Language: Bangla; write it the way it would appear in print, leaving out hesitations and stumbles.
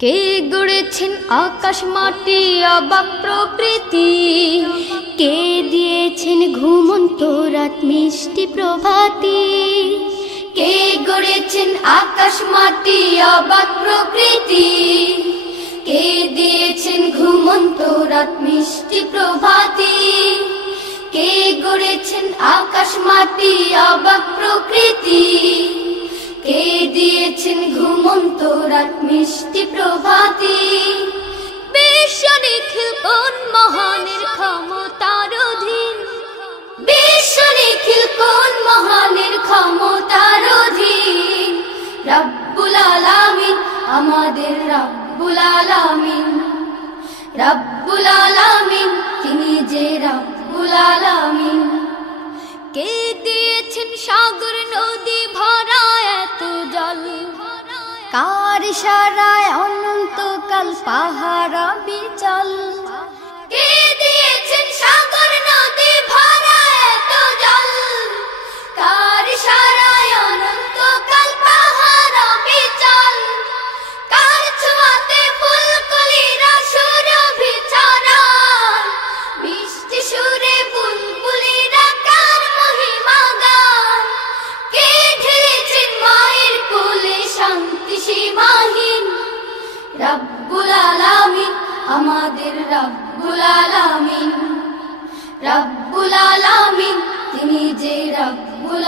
কে গড়েছেন আকাশ মাটি অবাক প্রকৃতি, কে দিয়েছেন ঘুমন্ত রাত মিষ্টি প্রভাতি। কে গড়েছেন আকাশ মাটি অবাক প্রকৃতি, কে দিয়েছেন ঘুমন্ত রাত মিষ্টি প্রভাতি। কে গড়েছেন আকাশ মাটি অবাক প্রকৃতি, কে দিয়েছেন ঘুমন্ত রাত মিষ্টি প্রভাতি। বিশ্ব নিখিল কোন মহানের ক্ষমতার অধীন, বিশ্ব নিখিল কোন মহানের ক্ষমতার অধীন। রব্বুল আলামিন আমাদের রব্বুল আলামিন, রব্বুল আলামিন তিনি যে রব্বুল আলামিন। কে দিয়েছেন সাগর নদী ভরা এত জল, কার ইশারায় অনন্তকাল পাহাড় বিচল। কে দিয়েছেন সাগর নদী ভরা এত জল, কার ইশারায় অনন্তকাল পাহাড় বিচল। কার ছোঁয়াতে ফুলকলিরা সুরভি ছড়ায়, মিষ্টি সুরে বুলবুলিরা কার মহিমা গায়। কে ঢেলেছেন মায়ের কোলে শান্তি সীমাহীন, রব্বুল আলামিন আমাদের রব্বুল আলামিন, রব্বুল আলামিন তিনি যে রব্বুল